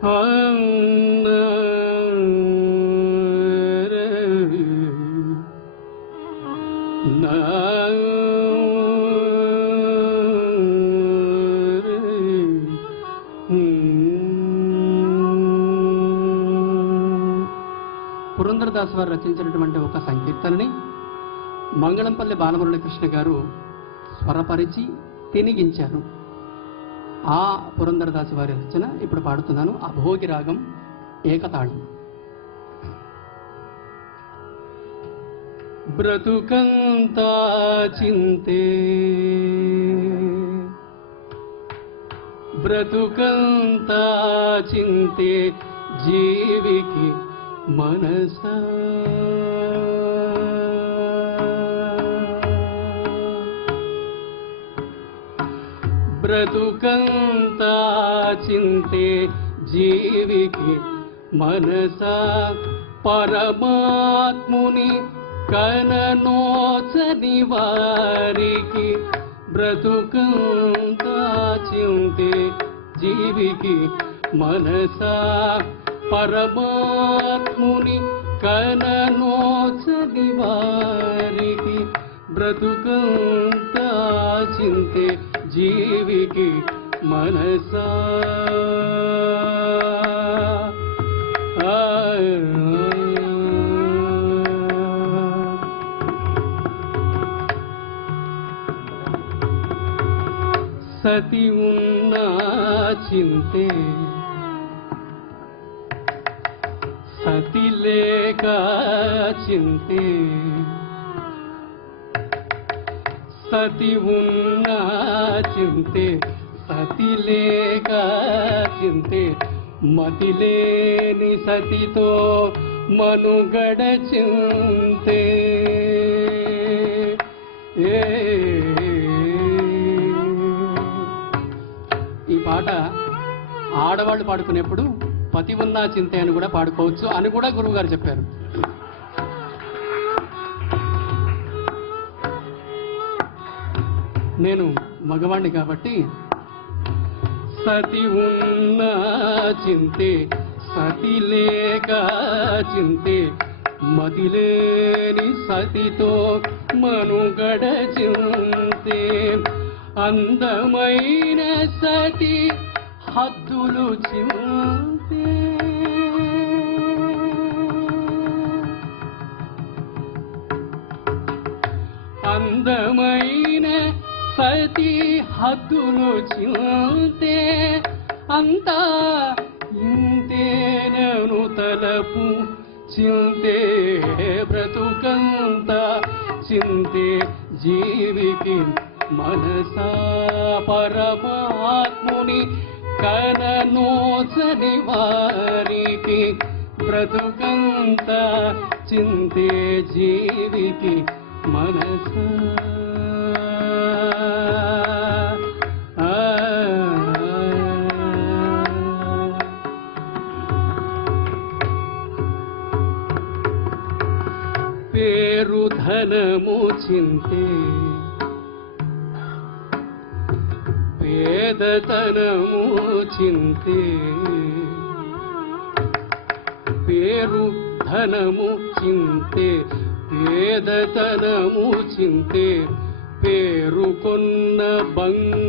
పురంధరదాస్ వారు రచించినటువంటి ఒక సంకీర్తనని మంగళంపల్లి బాలమురళీకృష్ణ గారు స్వరపరిచి తినిగించారు. ఆ పురంధరదాస్ వారి రచన ఇప్పుడు పాడుతున్నాను. అభోగి రాగం ఏకతాళం. బ్రతుకంతా చింతే. బ్రతుకంతా చింతే జీవికి మనసా. బ్రతుకంతా చింతే జీవికి మనస పరమాత్ముని కననోచని వారికి బ్రతుకంతా చింతే జీవికి మనస పరమాత్ముని కననోచని వారికి బ్రతుకంతా చింతే జీవికి మనసా. సతి ఉన్నా చింతే సతి లేక చింతే. సతి ఉన్న చింతే సతి లేక చింతే మతి లేని సతితో మనుగడ చింతే ఈ పాట ఆడవాళ్ళు పాడుకునేప్పుడు పతి ఉన్నా చింతే అని కూడా పాడుకోవచ్చు అని కూడా గురువుగారు చెప్పారు. నేను మగవాణ్ణి కాబట్టి. సతి ఉన్న చింతే సతి లేక చింతే మతిలేని సతితో మనుగడ చింతే అందమైన సతి హద్దులు చింతే. అందమైన ప్రతి హద్దును చింతే అంతా ఇంతేనను తలపు. చింతే బ్రతుకంత చింతే జీవికి మనసా పరమాత్ముని కననోచని వారికి బ్రతుకంత చింతే జీవికి మనసా. పేరు ధనము చింతే. పేదతనము చింతే. పేరు ధనము చింతే పేదతనము చింతే. పేరుకొన్న బంగ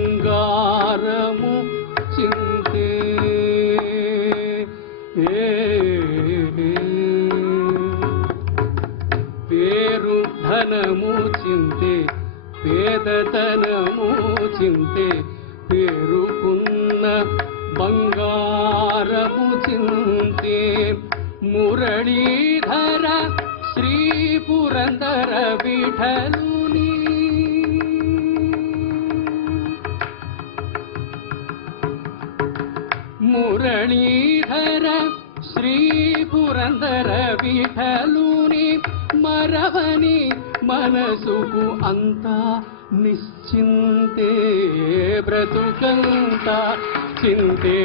ధనము చింతే పేదతనము చింతే పేరుకున్న బంగారము చింతే. మురళీధర శ్రీ పురందర విఠలుని మురళీధర శ్రీ పురందర విఠలుని మరవని మనసుకు అంతా నిశ్చింతే బ్రతుకంతా చింతే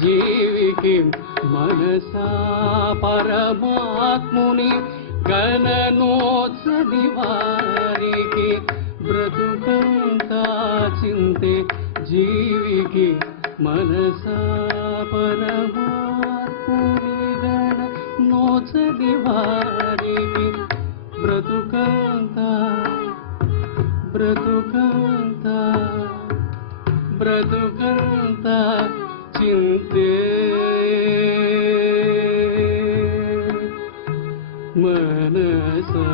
జీవికి మనసా పరమాత్ముని గణనోత్సది వారికి బ్రతుకంతా చింతే జీవికి మనసా పరమాత్ముని గణనోత్సది వారి ब्रतुक्रतुकंता चिन्ते। मनसा